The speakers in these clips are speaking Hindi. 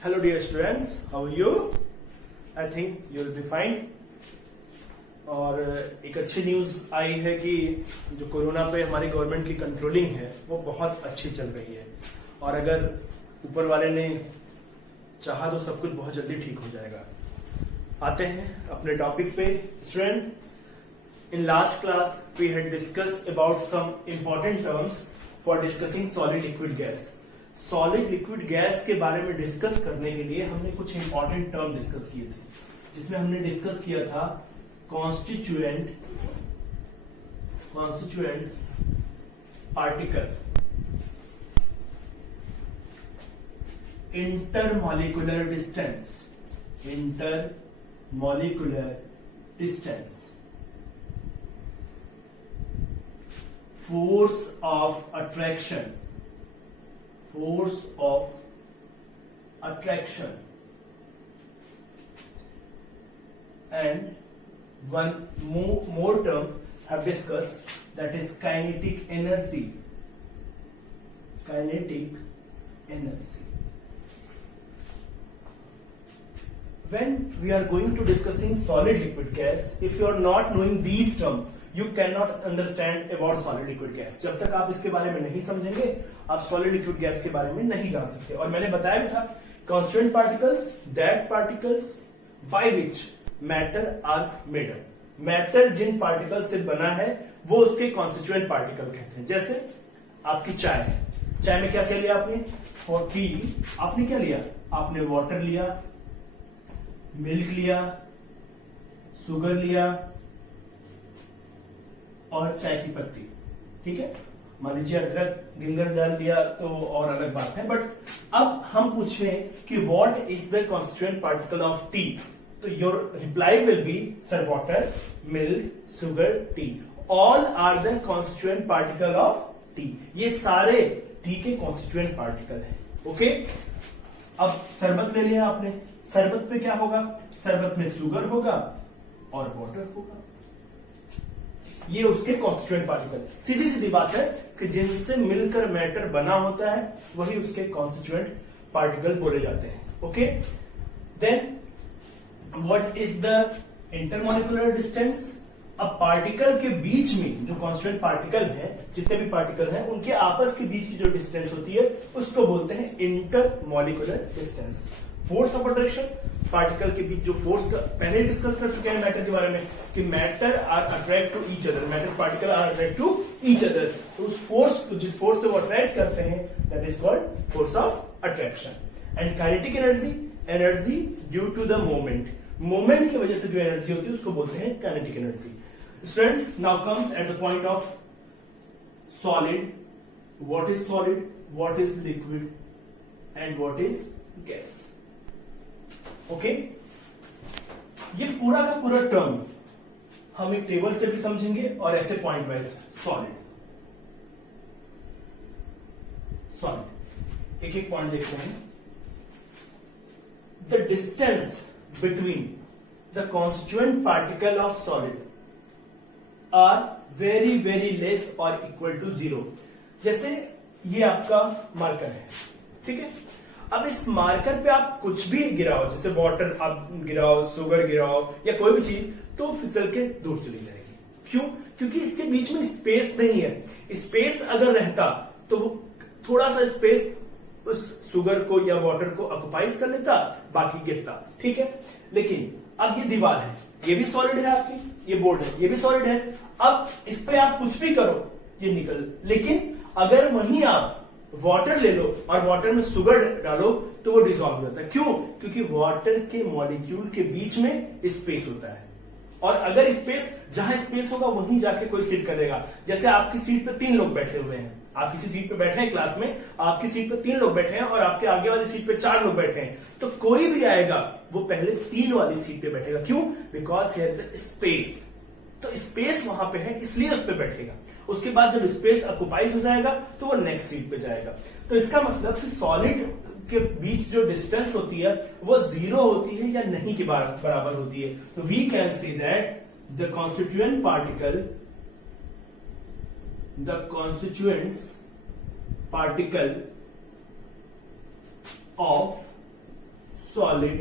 Hello dear students, how are you? I think you will be fine. और एक अच्छी न्यूज आई है कि जो कोरोना पे हमारी गवर्नमेंट की कंट्रोलिंग है वो बहुत अच्छी चल रही है और अगर ऊपर वाले ने चाहा तो सब कुछ बहुत जल्दी ठीक हो जाएगा। आते हैं अपने टॉपिक पे। Student, in last class we had discuss about some important terms for discussing solid liquid gas. Solid liquid gas के बारे में डिस्कस करने के लिए हमने कुछ इंपॉर्टेंट टर्म डिस्कस किए थे, जिसमें हमने डिस्कस किया था constituents particle, intermolecular distance, force of attraction, and one more term have discussed, that is kinetic energy. When we are going to discussing solid liquid gas, if you are not knowing these terms, you cannot understand about solid liquid gas. जब तक आप इसके बारे में नहीं समझेंगे आप solid liquid gas के बारे में नहीं जान सकते। और मैंने बताया भी था, constituent particles, that particles by which matter are made up. Matter जिन पार्टिकल से बना है वो उसके कॉन्स्टिट्यूएंट पार्टिकल कहते हैं। जैसे आपकी चाय है, चाय में क्या क्या लिया आपने? फॉर टी आपने क्या लिया? आपने वाटर लिया, मिल्क लिया, शुगर लिया और चाय की पत्ती। ठीक है, मान लीजिए अदरक गिंगर डाल दिया तो और अलग बात है, बट अब हम पूछें कि what is the constituent particle of tea, तो your reply will be sir water, milk, sugar, tea, all are the constituent particle of tea. ये सारे टी के कॉन्स्टिट्यूएंट पार्टिकल हैं। ओके, अब शरबत ले लिया आपने, शरबत पे क्या होगा? शरबत में शुगर होगा और वाटर होगा, ये उसके कॉन्स्टिट्यूएंट पार्टिकल। सीधी सीधी बात है कि जिनसे मिलकर मैटर बना होता है वही उसके कॉन्स्टिट्यूएंट पार्टिकल बोले जाते हैं। Okay, then what is the intermolecular distance? अब पार्टिकल के बीच में जो कॉन्स्टिट्यूएंट पार्टिकल है, जितने भी पार्टिकल हैं उनके आपस के बीच की जो डिस्टेंस होती है उसको बोलते हैं intermolecular distance. Force of attraction, particle के बीच जो फोर्स का पहले डिस्कस कर चुके हैं मैटर के बारे में कि matter are attract to each other, matter particle are attract to each other. तो उस फोर्स को, जिस फोर्स से वो अट्रैक्ट करते हैं, that is called force of attraction. And kinetic energy due to the moment की वजह से जो एनर्जी होती है उसको बोलते हैं kinetic energy. Students, now comes at the point of solid. What is solid, what is liquid and what is gas. Okay, ये पूरा का पूरा टर्म हम एक टेबल से भी समझेंगे और ऐसे पॉइंट वाइज। सॉलिड एक एक पॉइंट देखते हैं। The distance between the constituent particle of solid are very very less और इक्वल टू 0। जैसे ये आपका मार्कर है, ठीक है। अब इस मार्कर पे आप कुछ भी गिराओ, जैसे वाटर आप गिराओ, शुगर गिराओ या कोई भी चीज, तो फिसल के दूर चली जाएगी। क्यों? क्योंकि इसके बीच में स्पेस नहीं है। स्पेस अगर रहता तो वो थोड़ा सा स्पेस उस शुगर को या वाटर को ऑक्युपाइज कर लेता, बाकी गिरता। ठीक है, लेकिन अब ये दीवार है, ये भी सॉलिड है आपकी, ये बोर्ड है, ये भी सॉलिड है। अब इस पे आप कुछ भी करो ये निकल, लेकिन अगर वहीं आप वाटर ले लो और वाटर में शुगर डालो तो वो डिसॉल्व हो जाता है। क्यों? क्योंकि वाटर के मॉलिक्यूल के बीच में स्पेस होता है, और अगर स्पेस, जहां स्पेस होगा वहीं जाके कोई सीट करेगा। जैसे आपकी सीट पे 3 लोग बैठे हुए हैं, आप किसी सीट पे बैठे हैं क्लास में, आपकी सीट पे 3 लोग बैठे हैं और आपके आगे वाली सीट पे 4 लोग बैठे हैं, तो कोई भी आएगा वो पहले 3 वाली सीट पे बैठेगा। क्यों? बिकॉज हियर द स्पेस, तो स्पेस वहां पे है इसलिए उस पर बैठेगा। उसके बाद जब स्पेस ऑक्युपाइज हो जाएगा तो वो नेक्स्ट सीट पे जाएगा। तो इसका मतलब कि सॉलिड के बीच जो डिस्टेंस होती है वो 0 होती है या नहीं के बराबर होती है। तो we can say that the constituent particle the constituents particle of solid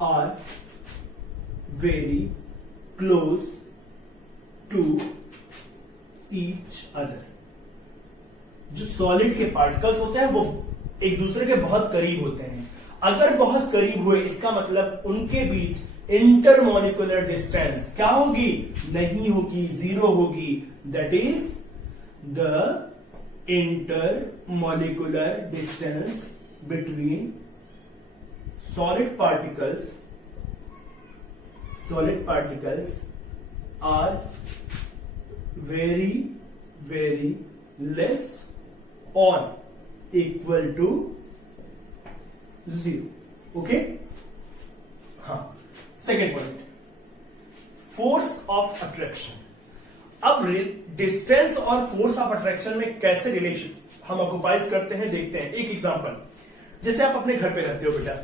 are very close to each other. जो सॉलिड के पार्टिकल्स होते हैं वो एक दूसरे के बहुत करीब होते हैं. अगर बहुत करीब हुए इसका मतलब उनके बीच इंटरमोलिकुलर डिस्टेंस क्या होगी? नहीं होगी, जीरो होगी. That is the intermolecular distance between solid particles are very less or equal to 0. Okay? हाँ. Second point, force of attraction. अब डिस्टेंस और फोर्स ऑफ अट्रैक्शन में कैसे रिलेशन हम ऑक्युपाइज करते हैं देखते हैं. एक एग्जांपल, जैसे आप अपने घर पे रहते हो बेटा,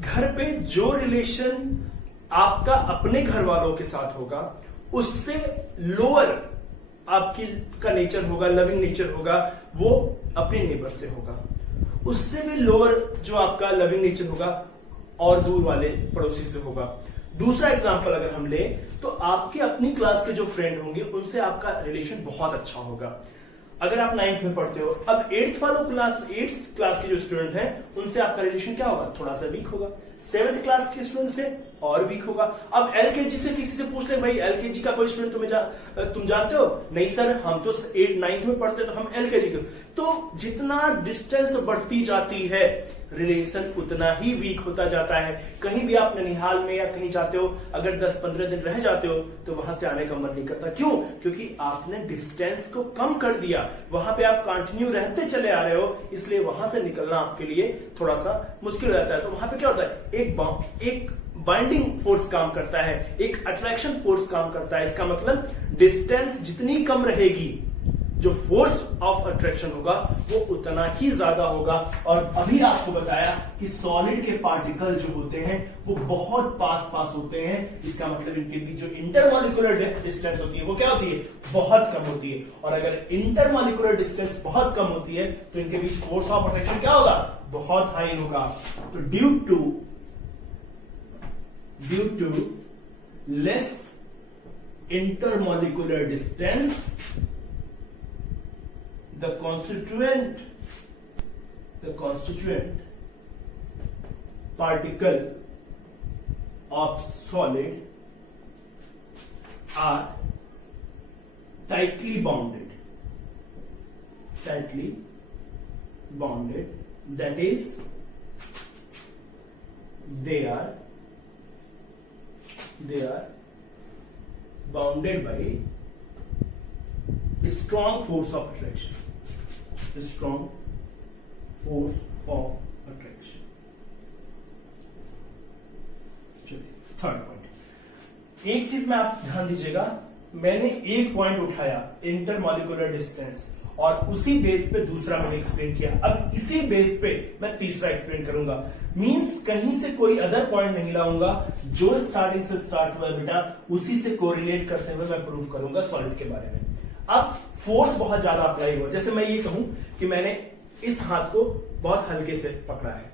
घर पे जो रिलेशन आपका अपने घर वालों के साथ होगा उससे लोअर आपकी का नेचर होगा, लविंग नेचर होगा, वो अपने नेबर से होगा. उससे भी लोअर जो आपका लविंग नेचर होगा और दूर वाले पड़ोसी से होगा. दूसरा एग्जांपल अगर हम ले तो आपके अपनी क्लास के जो फ्रेंड होंगे उनसे आपका रिलेशन बहुत अच्छा होगा. अगर आप 9th में पढ़ते हो, अब 8th क्लास के जो स्टूडेंट हैं उनसे आपका रिलेशन क्या होगा? थोड़ा सा वीक होगा. 7th क्लास के स्टूडेंट से और वीक होगा. अब एलकेजी से किसी से पूछ ले, भाई एलकेजी का कोई स्टूडेंट तुम जानते हो? नहीं सर, हम तो 9th में पढ़ते तो हम एलकेजी के. तो जितना डिस्टेंस बढ़ती जाती है रिलेशन उतना ही वीक होता जाता है. कहीं भी आप ननिहाल में या कहीं जाते हो, अगर 10-15 दिन रह जाते हो तो वहां से आने का मन नहीं करता. क्यों? क्योंकि आपने डिस्टेंस को कम कर दिया. वहां पे आप कंटिन्यू रहते चले आ रहे हो, इसलिए वहां से निकलना आपके लिए थोड़ा सा मुश्किल रहता है. तो वहां पे क्या होता है? एक बाइंडिंग फोर्स काम करता है, एक अट्रैक्शन फोर्स काम करता है. इसका मतलब डिस्टेंस जितनी कम रहेगी, जो फोर्स ऑफ अट्रैक्शन होगा वो उतना ही ज्यादा होगा. और अभी आपको बताया कि सॉलिड के पार्टिकल जो होते हैं वो बहुत पास होते हैं. इसका मतलब इनके बीच जो इंटरमॉलिक्यूलर डिस्टेंस होती है वो क्या होती है? बहुत कम होती है. और अगर इंटरमॉलिक्यूलर डिस्टेंस बहुत कम होती है तो इनके बीच फोर्स ऑफ अट्रैक्शन क्या होगा? बहुत हाई होगा. तो due to less intermolecular distance, the constituent particle of solid are tightly bounded. That is, they are bounded by strong force of attraction. चलिए थर्ड पॉइंट. एक चीज में आप ध्यान दीजिएगा, मैंने एक पॉइंट उठाया इंटरमॉलिक्यूलर डिस्टेंस और उसी बेस पे दूसरा मैंने एक्सप्लेन किया. अब इसी बेस पे मैं तीसरा एक्सप्लेन करूंगा. मींस कहीं से कोई अदर पॉइंट नहीं लाऊंगा, जो स्टार्टिंग से स्टार्ट हुआ बेटा उसी से कोरिलेट करते हुए मैं प्रूव करूंगा सॉलिड के बारे में. अब फोर्स बहुत ज्यादा अप्लाई हुआ. जैसे मैं ये कहूं कि मैंने इस हाथ को बहुत हल्के से पकड़ा है,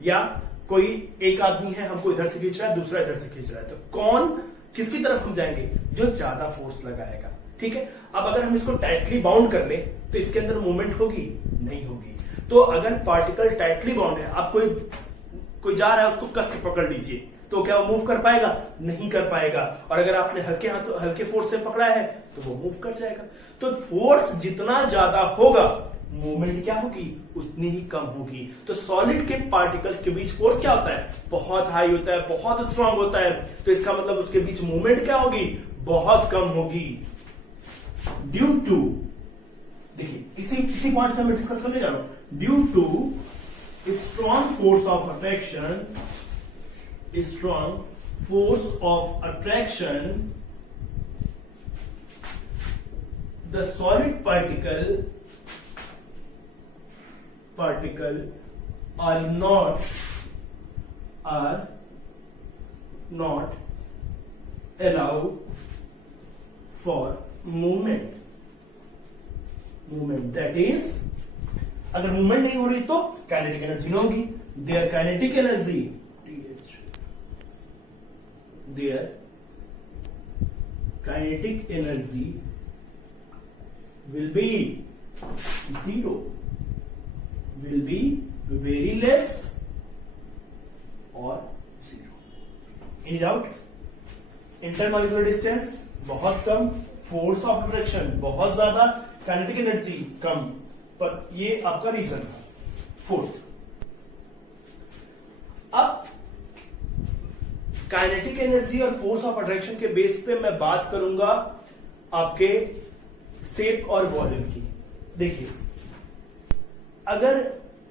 या कोई एक आदमी है हमको इधर से खींच रहा है, दूसरा इधर से खींच रहा है, तो कौन किसकी तरफ हम जाएंगे? जो ज्यादा फोर्स लगाएगा. ठीक है. अब अगर हम इसको टाइटली बाउंड कर ले तो इसके अंदर मूवमेंट होगी? नहीं होगी. तो अगर पार्टिकल टाइटली बाउंड है, आप कोई जा रहा है उसको कस के पकड़ लीजिए, तो क्या वो मूव कर पाएगा? नहीं कर पाएगा. और अगर आपने हल्के फोर्स से पकड़ा है तो वो मूव कर जाएगा. तो फोर्स जितना ज्यादा होगा मूवमेंट क्या होगी? उतनी ही कम होगी. तो सॉलिड के पार्टिकल्स के बीच फोर्स क्या होता है? बहुत हाई होता है, बहुत स्ट्रांग होता है. तो इसका मतलब उसके बीच मूवमेंट क्या होगी? बहुत कम होगी. ड्यू टू, देखिए इसी पॉइंट में मैं डिस्कस करने जा रहा हूं. Due to strong force of attraction, the solid particle are not allowed for movement. That is, अगर मूवमेंट नहीं हो रही तो काइनेटिक एनर्जी नहीं होगी. their kinetic energy, their kinetic energy will be zero, will be very less or zero. Any doubt? Intermolecular distance बहुत कम, फोर्स ऑफ अट्रैक्शन बहुत ज्यादा, काइनेटिक एनर्जी कम, पर ये आपका रीजन था। फोर्थ, अब काइनेटिक एनर्जी और फोर्स ऑफ अट्रैक्शन के बेस पे मैं बात करूंगा आपके शेप और वॉल्यूम की। देखिए, अगर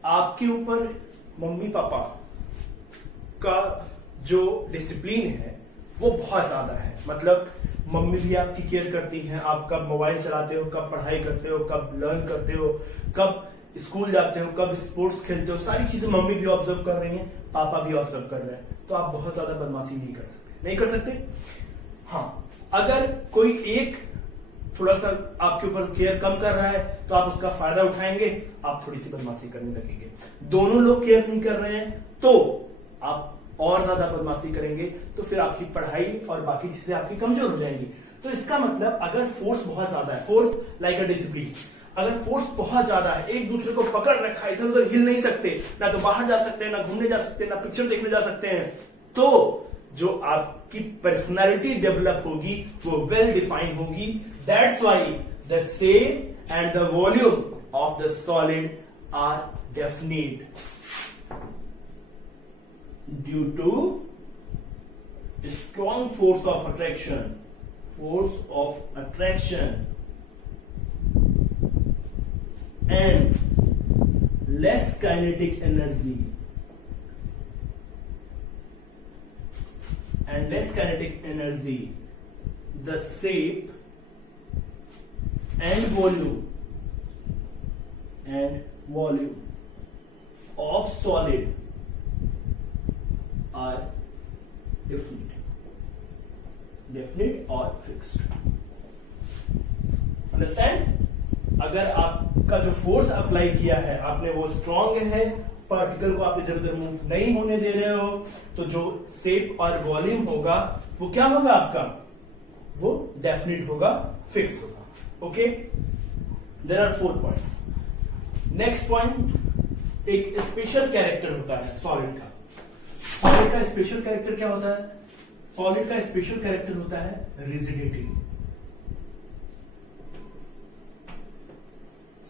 आपके ऊपर मम्मी पापा का जो डिसिप्लिन है वो बहुत ज्यादा है, मतलब मम्मी भी आपकी केयर करती हैं, आप कब मोबाइल चलाते हो, कब पढ़ाई करते हो, कब लर्न करते हो, कब स्कूल जाते हो, कब स्पोर्ट्स खेलते हो, सारी चीजें मम्मी भी ऑब्जर्व कर रही हैं, पापा भी ऑब्जर्व कर रहे हैं, तो आप बहुत ज्यादा बदमाशी नहीं कर सकते, नहीं कर सकते। हाँ, अगर कोई एक थोड़ा सा आपके ऊपर केयर कम कर रहा है तो आप उसका फायदा उठाएंगे, आप थोड़ी सी बदमाशी करने लगेंगे। दोनों लोग केयर नहीं कर रहे हैं तो आप और ज्यादा बदमाशी करेंगे, तो फिर आपकी पढ़ाई और बाकी चीजें आपकी कमजोर हो जाएंगी। तो इसका मतलब अगर फोर्स बहुत ज्यादा है, फोर्स लाइक अ डिसिप्लिन, अगर फोर्स बहुत ज्यादा है, एक दूसरे को पकड़ रखा है, इधर उधर हिल नहीं सकते, ना तो बाहर जा सकते हैं, ना घूमने जा सकते हैं, ना पिक्चर देखने जा सकते हैं, तो जो आपकी पर्सनालिटी डेवलप होगी वो वेल डिफाइंड होगी। That's why the shape and the volume of the solid are definite due to strong force of attraction and less kinetic energy the shape and volume of solid are definite or fixed. Understand? अगर आपका जो फोर्स अप्लाई किया है आपने वो स्ट्रॉन्ग है, पार्टिकल को आप इधर उधर मूव नहीं होने दे रहे हो, तो जो शेप और वॉल्यूम होगा वो क्या होगा आपका, वो डेफिनिट होगा, फिक्स होगा। Okay, there are 4 points. Next point, एक स्पेशल कैरेक्टर होता है सॉलिड का। सॉलिड का स्पेशल कैरेक्टर क्या होता है? सॉलिड का स्पेशल कैरेक्टर होता है रिजिडिटी।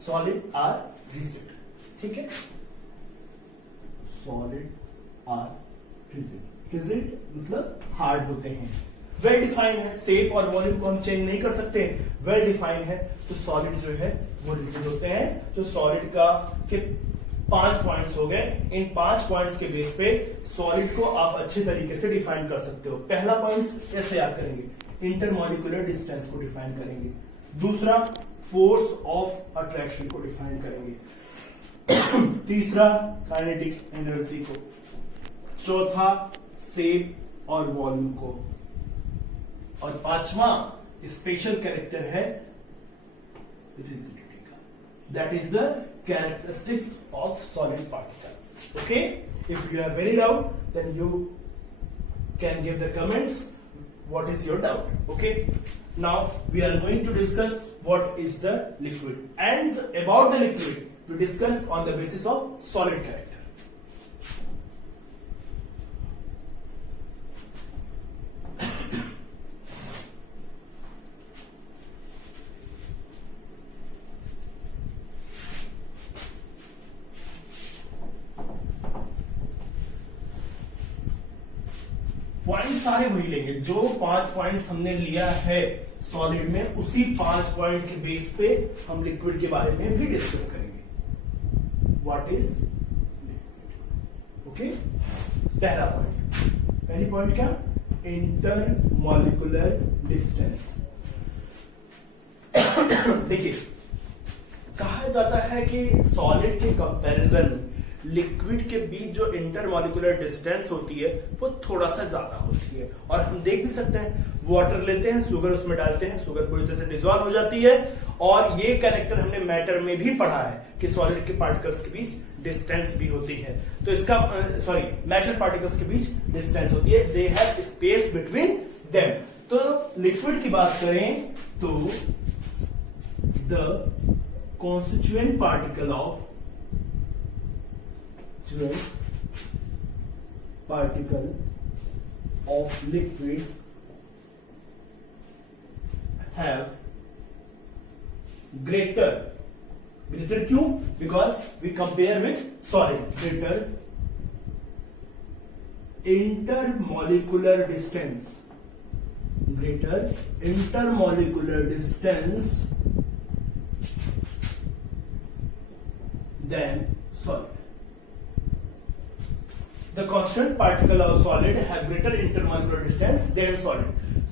सॉलिड आर रिजिड, ठीक है, सॉलिड आर रिजिड। रिजिड मतलब हार्ड होते हैं, वेल डिफाइंड है, शेप और वॉल्यूम को हम चेंज नहीं कर सकते, वेल डिफाइंड है, तो सॉलिड जो है वो रिजिड होते हैं। तो सॉलिड का के 5 पॉइंट्स हो गए। इन 5 पॉइंट्स के बेस पे सॉलिड को आप अच्छे तरीके से डिफाइन कर सकते हो। पहला पॉइंट ऐसे याद करेंगे, इंटरमॉलिक्यूलर डिस्टेंस को डिफाइन करेंगे। दूसरा, फोर्स ऑफ अट्रैक्शन को डिफाइन करेंगे। तीसरा, काइनेटिक एनर्जी को। चौथा, शेप और वॉल्यूम को। और 5वां स्पेशल कैरेक्टर है रिजिडिटी का। That is the characteristics of solid particle. Okay, if you have any doubt then you can give the comments what is your doubt. Okay, now we are going to discuss what is the liquid, and about the liquid we discuss on the basis of solid character. Point सारे वही लेंगे, जो 5 पॉइंट्स हमने लिया है सॉलिड में, उसी 5 पॉइंट के बेस पे हम लिक्विड के बारे में भी डिस्कस करेंगे। What is liquid? ओके, पहला पॉइंट, पहली पॉइंट क्या? Intermolecular distance. देखिए, कहा जाता है कि सॉलिड के कंपैरिजन लिक्विड के बीच जो इंटरमॉलिक्यूलर डिस्टेंस होती है वो थोड़ा सा ज्यादा होती है। और हम देख भी सकते हैं, वाटर लेते हैं, शुगर उसमें डालते हैं, शुगर पूरी तरह से डिसॉल्व हो जाती है और ये कैरेक्टर हमने मैटर में भी पढ़ा है कि सॉलिड के पार्टिकल्स के बीच डिस्टेंस भी होती है। तो इसका मैटर पार्टिकल्स के बीच डिस्टेंस होती है, they have space between them. तो लिक्विड की बात करें तो the constituent particle of liquid have greater क्यों? Because we compare with solid, greater intermolecular distance than solid. The constant particle of solid have greater intermolecular distance than solid.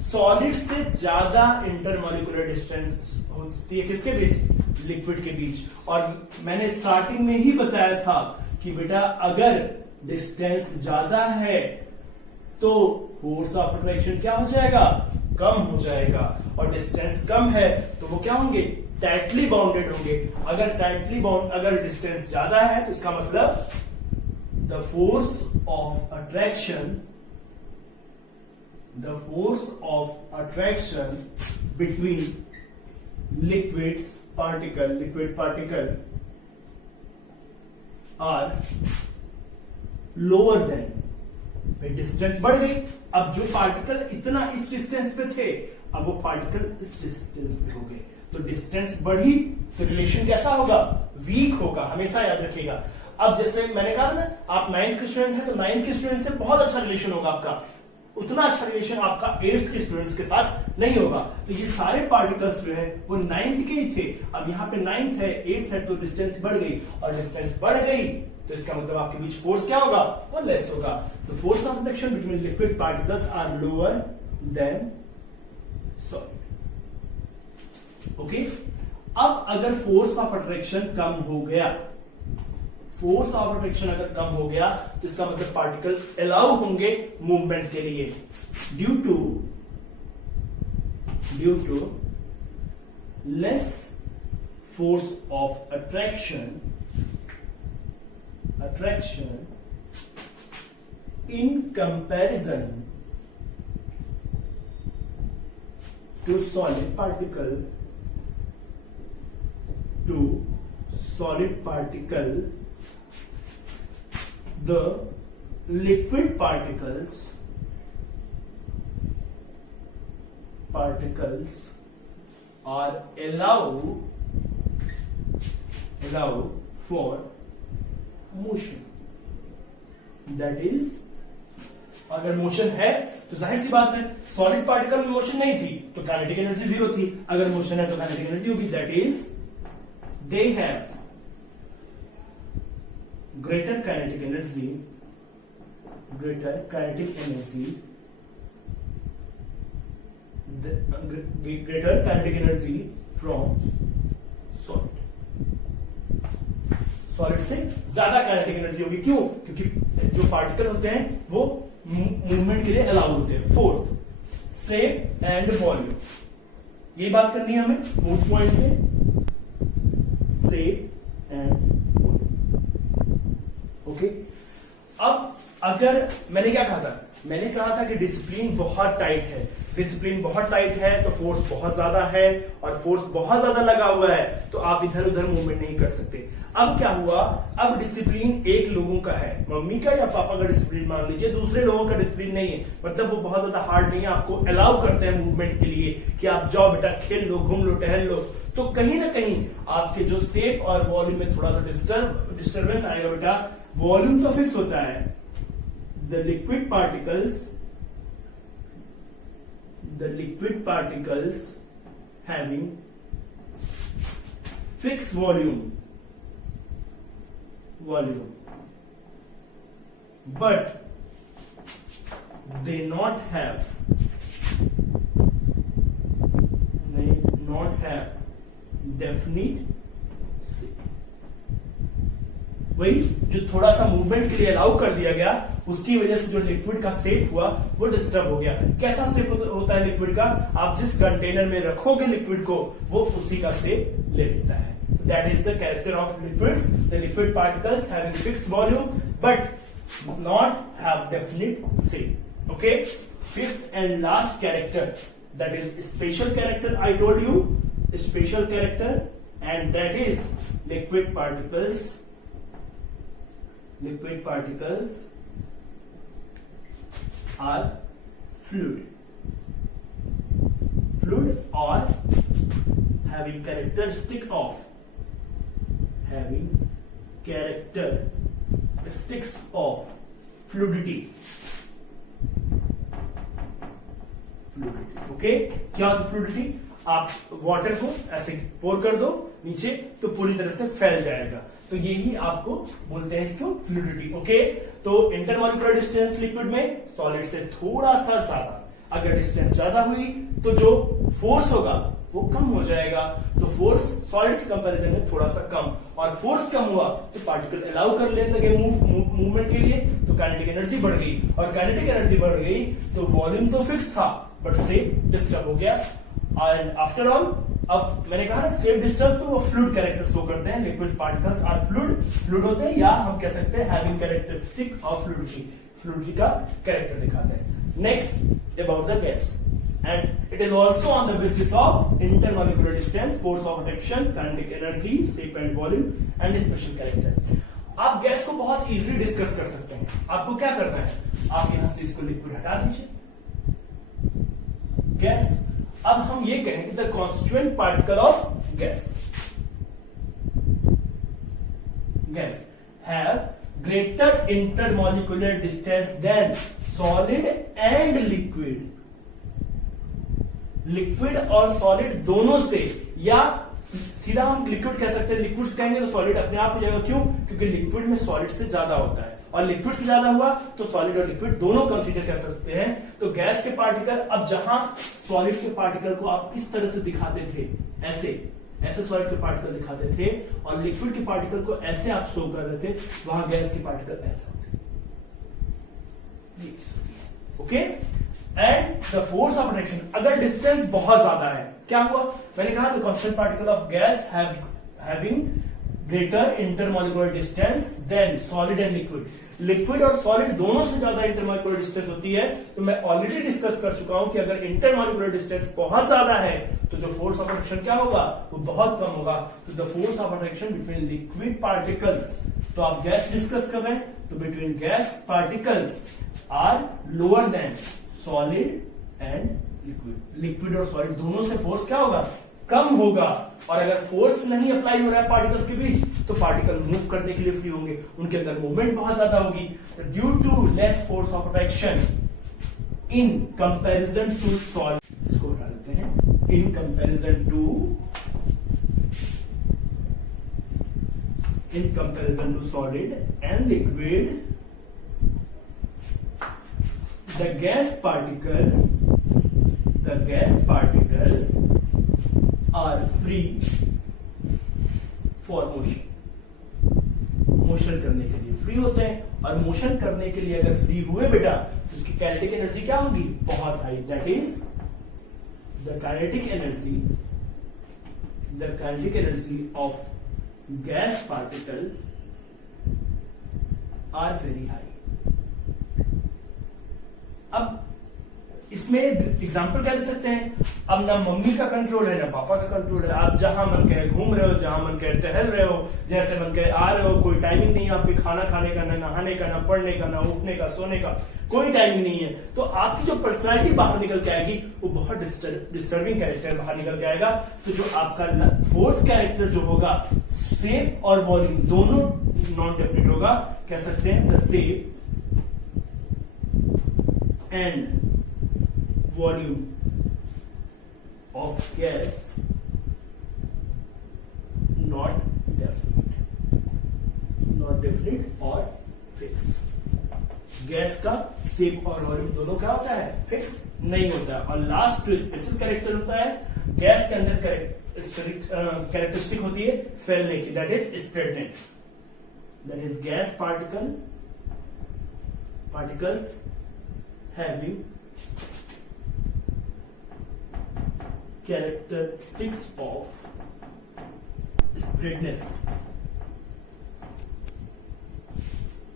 Solid से ज्यादा intermolecular distance होती है किसके बीच? लिक्विड के बीच। और मैंने स्टार्टिंग में ही बताया था कि बेटा अगर डिस्टेंस ज्यादा है तो फोर्स ऑफ अट्रैक्शन क्या हो जाएगा? कम हो जाएगा। और डिस्टेंस कम है तो वो क्या होंगे? टाइटली बाउंडेड होंगे। अगर डिस्टेंस ज्यादा है तो इसका मतलब the force of attraction between liquid particle are lower than। Distance बढ़ गई। अब जो पार्टिकल इतना इस डिस्टेंस पे थे अब वो पार्टिकल इस डिस्टेंस पे हो गए, तो डिस्टेंस बढ़ी तो रिलेशन कैसा होगा? वीक होगा, हमेशा याद रखिएगा। अब जैसे मैंने कहा ना आप 9th के स्टूडेंट हैं तो 9th के स्टूडेंट से बहुत अच्छा रिलेशन होगा आपका, उतना अच्छा रिलेशन आपका 8th के स्टूडेंट्स के साथ नहीं होगा। तो ये सारे पार्टिकल्स जो है वो 9th के ही थे। अब यहाँ पे 9th है 8th है तो डिस्टेंस बढ़ गई, और डिस्टेंस बढ़ गई तो इसका मतलब आपके बीच फोर्स क्या होगा? वो लेस होगा। तो force of attraction between liquid particles are lower than solid. Okay, अब अगर फोर्स ऑफ अट्रैक्शन कम हो गया, तो इसका मतलब पार्टिकल अलाउ होंगे मूवमेंट के लिए due to less force of attraction in comparison to solid particle the liquid particles are allow for motion। that is, अगर मोशन है तो जाहिर सी बात है सॉलिड पार्टिकल में मोशन नहीं थी तो काइनेटिक एनर्जी 0 थी, अगर मोशन है तो काइनेटिक एनर्जी होगी। That is they have greater kinetic energy from solid से ज्यादा काइनेटिक एनर्जी होगी। क्यों? क्योंकि जो पार्टिकल होते हैं वो मूवमेंट के लिए अलाउ होते हैं। फोर्थ, शेप एंड वॉल्यूम, ये बात करनी है हमें फोर्थ पॉइंट पे, शेप एंड ओके। अब अगर मैंने क्या कहा था? मैंने कहा था कि डिसिप्लिन बहुत टाइट है तो फोर्स बहुत ज्यादा है, और फोर्स बहुत ज्यादा लगा हुआ है तो आप इधर उधर मूवमेंट नहीं कर सकते। अब क्या हुआ? अब डिसिप्लिन एक लोगों का है, मम्मी का या पापा का डिसिप्लिन मान लीजिए, दूसरे लोगों का डिसिप्लिन नहीं है, मतलब वो बहुत ज्यादा हार्ड नहीं है, आपको अलाउ करते हैं मूवमेंट के लिए कि आप जाओ बेटा, खेल लो, घूम लो, टहल लो। तो कहीं ना कहीं आपके जो शेप और वॉल्यूम में थोड़ा सा डिस्टर्बेंस आएगा बेटा। वॉल्यूम तो फिक्स होता है, the liquid particles having fix volume but they not have definite shape। वही जो थोड़ा सा मूवमेंट के लिए अलाउ कर दिया गया, उसकी वजह से जो लिक्विड का शेप हुआ वो डिस्टर्ब हो गया। कैसा शेप होता है लिक्विड का? आप जिस कंटेनर में रखोगे लिक्विड को, वो उसी का शेप ले लेता है। That is the character of liquids. The liquid particles having fixed volume but not have definite shape. Okay, fifth and last character, that is special character. I told you special character, and that is liquid particles. Liquid particles are fluid or having characteristic of fluidity. Okay, क्या होता है फ्लूइडिटी? आप वाटर को ऐसे पोर कर दो नीचे तो पूरी तरह से फैल जाएगा, तो यही आपको बोलते हैं इसको फ्लूइडिटी। ओके, तो इंटरमॉलिक्यूलर डिस्टेंस लिक्विड में सॉलिड से थोड़ा सा ज्यादा, अगर डिस्टेंस ज्यादा हुई तो जो फोर्स होगा वो कम हो जाएगा, तो फोर्स सॉलिड के कंपैरिजन में थोड़ा सा कम, और फोर्स कम हुआ तो पार्टिकल अलाउ कर लेने लगे मूवमेंट के लिए, तो काइनेटिक एनर्जी बढ़ गई, और काइनेटिक एनर्जी बढ़ गई तो वॉल्यूम तो फिक्स था बट शेप डिस्टर्ब हो गया। एंड आफ्टर ऑल, अब मैंने कहा ना शेप डिस्टर्ब, तो वो फ्लूइड कैरेक्टर शो करते हैं। लिक्विड पार्टिकल्स आर फ्लूइड होते हैं, या हम कह सकते हैं हैविंग कैरेक्टरिस्टिक ऑफ फ्लूइडिटी का कैरेक्टर दिखाते हैं। Next about the gas, and it is also on the basis of intermolecular distance, force of attraction, kinetic energy, shape and volume and special character. आप गैस को बहुत इजीली डिस्कस कर सकते हैं। आपको क्या करना है, आप यहां से इसको लिक्विड हटा दीजिए, गैस। अब हम ये कहेंगे the constituent particle of gas have greater intermolecular distance than solid and liquid. Liquid और सॉलिड दोनों से, या सीधा हम लिक्विड कह सकते हैं, लिक्विड्स कहेंगे तो सॉलिड अपने आप हो जाएगा। क्यों? क्योंकि लिक्विड में सॉलिड से ज्यादा होता है, और लिक्विड से ज्यादा हुआ तो सॉलिड और लिक्विड दोनों कंसीडर कर सकते हैं। तो गैस के पार्टिकल, अब जहां सॉलिड के पार्टिकल को आप इस तरह से दिखाते थे, ऐसे सॉलिड के पार्टिकल दिखाते थे, और लिक्विड के पार्टिकल को ऐसे आप शो कर रहे थे, वहां गैस के पार्टिकल ऐसे होते। Okay, and the force of attraction, अगर डिस्टेंस बहुत ज्यादा है, क्या हुआ? मैंने कहा the constant particle of gas having greater intermolecular distance than solid and liquid. Liquid और सॉलिड दोनों से ज्यादा इंटरमॉलिक्यूलर डिस्टेंस होती है। तो मैं ऑलरेडी डिस्कस कर चुका हूं कि अगर इंटरमॉलिक्यूलर डिस्टेंस बहुत ज्यादा है तो जो फोर्स ऑफ अट्रैक्शन क्या होगा, वो बहुत कम होगा। तो the force of attraction between liquid particles, तो आप गैस डिस्कस कर रहे हैं, तो between gas particles are lower than solid and liquid. Liquid और सॉलिड दोनों से फोर्स क्या होगा, कम होगा। और अगर फोर्स नहीं अप्लाई हो रहा है पार्टिकल्स के बीच, तो पार्टिकल मूव करने के लिए फ्री होंगे, उनके अंदर मूवमेंट बहुत ज्यादा होगी। तो due to less force of attraction in comparison to solid, इसको हटा देते हैं, in comparison to solid and liquid, the gas particle are free for motion. Motion करने के लिए फ्री होते हैं, और मोशन करने के लिए अगर फ्री हुए बेटा, तो उसकी काइनेटिक एनर्जी क्या होगी, बहुत हाई। That is the kinetic energy of gas particle are very high. अब इसमें एग्जाम्पल क्या दे सकते हैं, अब ना मम्मी का कंट्रोल है ना पापा का कंट्रोल है, आप जहां मन कहे घूम रहे हो, जहां मन कहे टहल रहे हो, जैसे मन कहे आ रहे हो, कोई टाइमिंग नहीं है आपके खाना खाने का, ना नहाने का, ना पढ़ने का, ना उठने का, सोने का, कोई टाइमिंग नहीं है। तो आपकी जो पर्सनालिटी बाहर निकल के आएगी वो बहुत डिस्टर्बिंग कैरेक्टर बाहर निकल के आएगा। तो जो आपका फोर्थ कैरेक्टर जो होगा, शेप और वॉल्यूम दोनों नॉन डेफिनेट होगा, कह सकते हैं the shape and volume of gas not definite or fixed। Gas का शेप और वॉल्यूम दोनों क्या होता है, फिक्स नहीं होता है। और लास्ट जो स्पेशल कैरेक्टर होता है गैस के अंदर कैरेक्टरिस्टिक होती है फैलने की, that is spreadness. that is gas particles having characteristics of spreadness.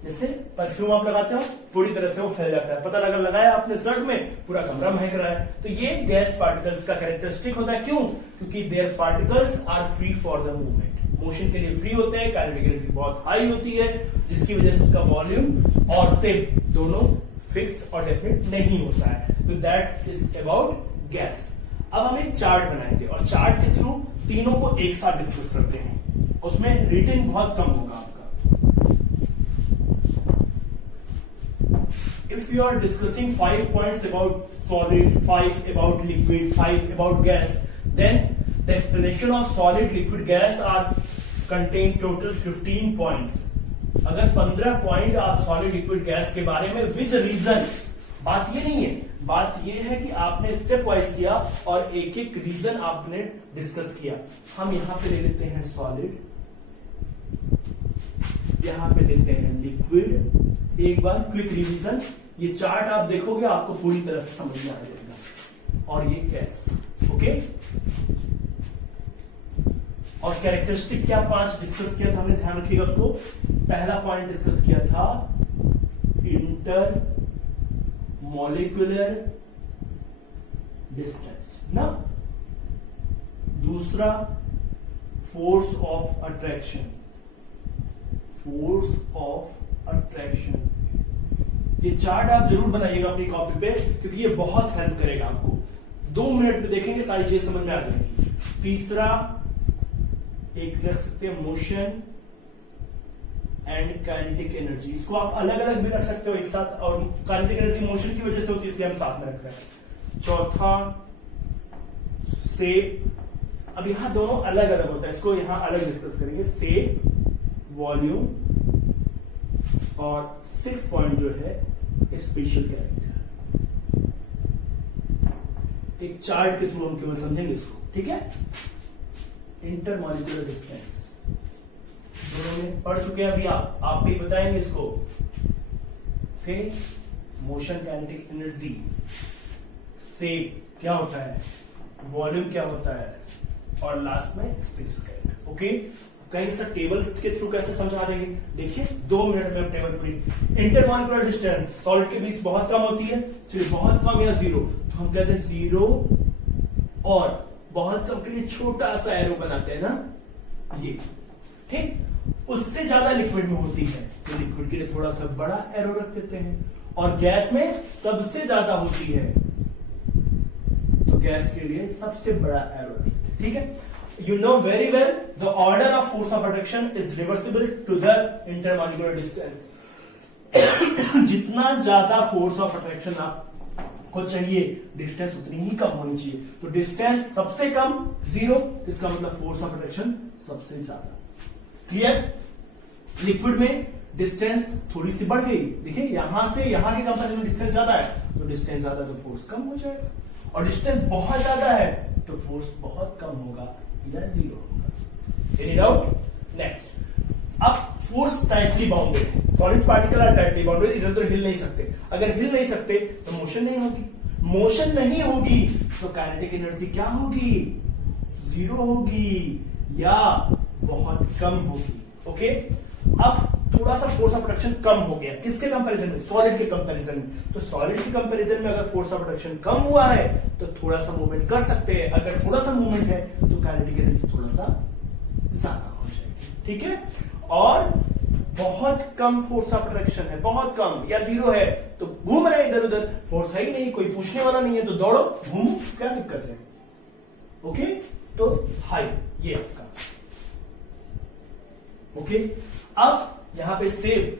जैसे परफ्यूम आप लगाते हो पूरी तरह से वो फैल जाता है, पता लगाया आपने शर्ट में पूरा कमरा महक रहा है, तो ये गैस पार्टिकल्स का कैरेक्टरिस्टिक होता है। क्यों? क्योंकि there particles are free for the movement, motion के लिए फ्री होते हैं, काइनेटिक एनर्जी बहुत हाई होती है, जिसकी वजह से उसका वॉल्यूम और शेप दोनों फिक्स और डेफिनेट नहीं होता है। तो दैट इज अबाउट गैस। अब हम एक चार्ट बनाएंगे और चार्ट के थ्रू तीनों को एक साथ डिस्कस करते हैं, उसमें रिटन बहुत कम होगा आपका। If you are discussing 5 points about solid, 5 about liquid, 5 about gas, then the explanation of solid, liquid, gas are contain total 15 points. अगर 15 पॉइंट आप सॉलिड, लिक्विड, गैस के बारे में विद रीजन, बात ये नहीं है, बात ये है कि आपने स्टेप वाइज किया और एक एक रीजन आपने डिस्कस किया। हम यहां पे ले लेते हैं सॉलिड, यहां पे लेते हैं लिक्विड। एक बार क्विक रिवीजन, ये चार्ट आप देखोगे आपको पूरी तरह से समझ में आ जाएगा। और ये गैस, ओके। और कैरेक्टरिस्टिक क्या 5 डिस्कस किया था हमने, ध्यान रखिएगा उसको। पहला पॉइंट डिस्कस किया था इंटर मॉलिक्यूलर डिस्टेंस ना, दूसरा force of attraction, force of attraction. ये चार्ट आप जरूर बनाइएगा अपनी कॉपी पे, क्योंकि ये बहुत हेल्प करेगा आपको। 2 मिनट में देखेंगे सारी चीजें समझ में आ जाएगी। तीसरा एक रख सकते हैं मोशन एंड काइनेटिक एनर्जी, इसको आप अलग अलग भी रख सकते हो एक साथ, और काइनेटिक एनर्जी मोशन की वजह से होती है इसलिए हम साथ में रख रहे हैं। चौथा शेप, अब यहां दोनों अलग अलग होता है, इसको यहां अलग डिस्कस करेंगे, शेप, वॉल्यूम, और 6 पॉइंट जो है स्पेशल कैरेक्टर। एक चार्ट के थ्रू हम केवल समझेंगे इसको, ठीक है। इंटरमॉलिक्यूलर डिस्टेंस दोनों में पढ़ चुके हैं अभी, आप भी बताएंगे इसको। फिर मोशन, काइनेटिक एनर्जी, शेप क्या होता है, वॉल्यूम क्या होता है, और लास्ट में स्पेशल कैरेक्टर, ओके। कहीं सर टेबल के थ्रू कैसे समझा देंगे, देखिए 2 मिनट में टेबल पूरी। इंटरमॉलिक्यूलर डिस्टेंस सॉलिड के बीच बहुत कम होती है, चलिए बहुत कम या 0, तो हम कहते हैं 0, और बहुत कम के लिए छोटा सा एरो बनाते हैं ना, ये ठीक। उससे ज्यादा लिक्विड में होती है तो लिक्विड के लिए थोड़ा सा बड़ा एरो रख देते हैं, और गैस में सबसे ज्यादा होती है तो गैस के लिए सबसे बड़ा एरो रख देते हैं, ठीक है। You know very well the order of force of attraction is reversible to the intermolecular distance. जितना ज्यादा फोर्स ऑफ अट्रैक्शन आपको चाहिए, डिस्टेंस उतनी ही कम होनी चाहिए। तो डिस्टेंस सबसे कम 0, इसका मतलब फोर्स ऑफ अट्रैक्शन सबसे ज्यादा। क्लियर? लिक्विड में डिस्टेंस थोड़ी सी बढ़ गई, देखिए यहां से यहां के कंपेरिजन में डिस्टेंस ज्यादा है, तो डिस्टेंस ज्यादा तो फोर्स कम हो जाएगा, और डिस्टेंस बहुत ज्यादा है तो फोर्स बहुत कम होगा या 0 होगा। Any doubt? नेक्स्ट, अब फोर्स टाइटली बाउंडेड है, solid particle are tightly bounded, इधर उधर हिल नहीं सकते। अगर हिल नहीं सकते तो मोशन नहीं होगी, मोशन नहीं होगी तो काइनेटिक एनर्जी क्या होगी, 0 होगी या बहुत कम होगी, ओके। अब थोड़ा सा फोर्स ऑफ अट्रैक्शन कम हो गया, किसके कंपैरिजन में, सॉलिड के कंपैरिजन में। तो सॉलिड के कंपैरिजन में अगर फोर्स ऑफ अट्रैक्शन कम हुआ है तो थोड़ा सा मूवमेंट कर सकते हैं, अगर थोड़ा सा मूवमेंट है तो काइनेटिक एनर्जी थोड़ा सा ज्यादा हो जाएगी, ठीक है। और बहुत कम फोर्स ऑफ अट्रैक्शन है, बहुत कम या 0 है तो घूम रहे इधर उधर, फोर्स है ही नहीं, कोई पूछने वाला नहीं है तो दौड़ो घूमो, क्या दिक्कत है, ओके। तो हाई ये आपका, ओके। अब यहां पे सेव,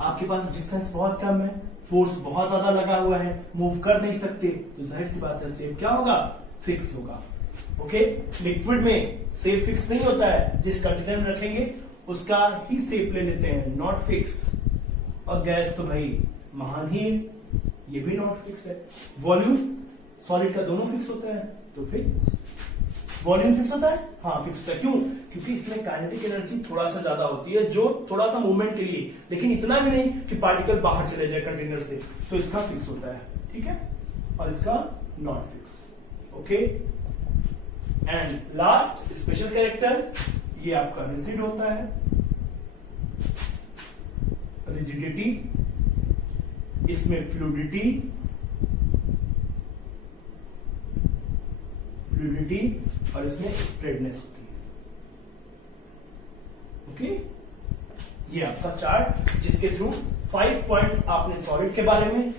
आपके पास डिस्टेंस बहुत कम है, फोर्स बहुत ज्यादा लगा हुआ है, मूव कर नहीं सकते, तो जाहिर सी बात है सेव क्या होगा, फिक्स होगा, ओके। लिक्विड में सेव फिक्स नहीं होता है, जिस कंटेनर में रखेंगे उसका ही सेप ले लेते हैं, नॉट फिक्स। और गैस तो भाई महान ही है, ये भी नॉट फिक्स है। वॉल्यूम सॉलिड का दोनों फिक्स होता है तो फिक्स, वॉल्यूम फिक्स होता है, हाँ फिक्स होता है। क्यों? क्योंकि इसमें काइनेटिक एनर्जी थोड़ा सा ज्यादा होती है, जो थोड़ा सा मूवमेंट के लिए, लेकिन इतना भी नहीं कि पार्टिकल बाहर चले जाए कंटेनर से, तो इसका फिक्स होता है, ठीक है, और इसका not fix, okay. And last special character, ये आपका रिजिड होता है, रिजिडिटी, इसमें फ्लूइडिटी और इसमें स्प्रेडनेस होती है, ओके। ये आपका चार्ट, जिसके थ्रू 5 पॉइंट्स आपने सॉलिड के बारे में,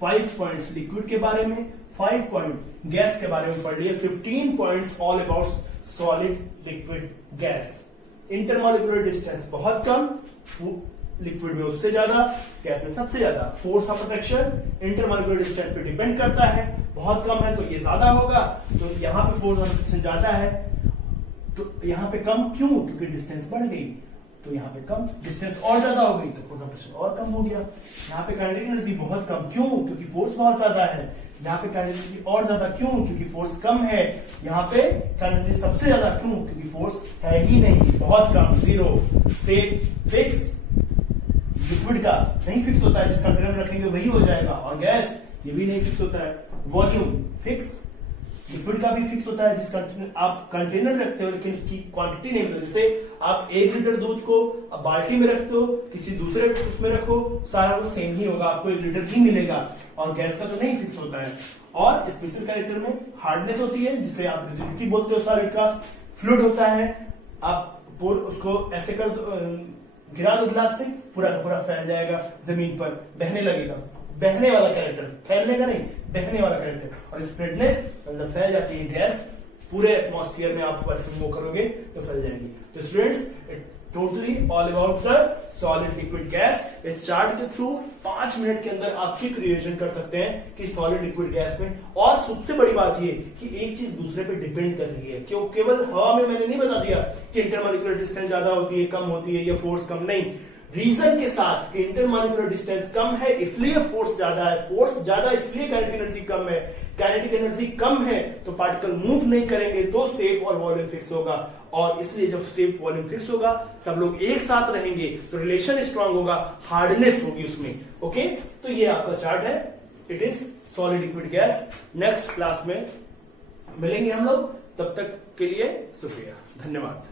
5 पॉइंट्स लिक्विड के बारे में, 5 पॉइंट गैस के बारे में पढ़ लिए, 15 points all about solid liquid gas. Intermolecular distance बहुत कम, लिक्विड में उससे ज्यादा, गैस में सबसे ज्यादा। Force of attraction intermolecular distance पे डिपेंड करता है, बहुत कम है तो ये ज्यादा होगा, तो यहाँ पे फोर्स ऑफ अट्रैक्शन ज्यादा है, तो यहाँ पे कम। क्यों? क्योंकि डिस्टेंस बढ़ गई, तो यहाँ पे कम, डिस्टेंस और ज्यादा हो गई तो फोर्स ऑफ अट्रैक्शन और कम हो गया। यहाँ पे काइनेटिक एनर्जी बहुत कम, क्यों? क्योंकि फोर्स बहुत ज्यादा है। यहाँ पे काइनेटिक एनर्जी और ज्यादा, क्यों? क्योंकि फोर्स कम है। यहाँ पे काइनेटिक एनर्जी सबसे ज्यादा, क्यों? क्योंकि फोर्स है ही नहीं, बहुत कम, जीरो। सेफ, फिक्स, लिक्विड का नहीं फिक्स होता है, जिस कंटेनर में रखेंगे वही हो जाएगा, और गैस ये भी नहीं फिक्स होता है। वॉल्यूम फिक्स, लिक्विड का भी फिक्स होता है, जिस कंटेनर आप कंटेनर रखते हो लेकिन उसकी क्वांटिटी नहीं बदलती। जैसे आप 1 लीटर दूध को अब बाल्टी में रखते हो, किसी दूसरे उसमें रखो, सारा वो सेम ही होगा, आपको 1 लीटर ही मिलेगा, और गैस का तो नहीं फिक्स होता है। और स्पेशल कैरेक्टर में हार्डनेस होती है, जिसे आप रिजिडिटी बोलते हो सॉलिड का। फ्लूइड होता है, आप उसको ऐसे कर दो, गिरा दो गिलास से, पूरा का पूरा फैल जाएगा जमीन पर, बहने लगेगा, बहने वाला कैरेक्टर, फैलने का नहीं, बहने वाला कैरेक्टर। और स्प्रेडनेस मतलब फैल जाती है गैस, पूरे एटमॉस्फेयर में आप परफ्यूम वो करोगे तो फैल जाएगी। तो students, totally all about the solid liquid gas. इस चार्ट के थ्रू 5 मिनट के अंदर आप क्विक रिविजन कर सकते हैं कि सॉलिड लिक्विड गैस में। और सबसे बड़ी बात ये कि एक चीज दूसरे पे डिपेंड कर रही है, क्यों? केवल हवा में मैंने नहीं बता दिया कि इंटरमॉलिक्यूलर डिस्टेंस ज्यादा होती है, कम होती है, या फोर्स कम, नहीं, रीजन के साथ कि इंटरमॉलिक्यूलर डिस्टेंस कम है इसलिए फोर्स ज्यादा है, फोर्स ज्यादा इसलिए काइनेटिक एनर्जी कम है, काइनेटिक एनर्जी कम है तो पार्टिकल मूव नहीं करेंगे, तो शेप और वॉल्यूम फिक्स होगा। और इसलिए जब शेप वॉल्यूम फिक्स होगा, सब लोग एक साथ रहेंगे तो रिलेशन स्ट्रांग होगा, हार्डनेस होगी उसमें, ओके। तो ये आपका चार्ट है, it is solid liquid gas. Next class में मिलेंगे हम लोग, तब तक के लिए शुक्रिया, धन्यवाद।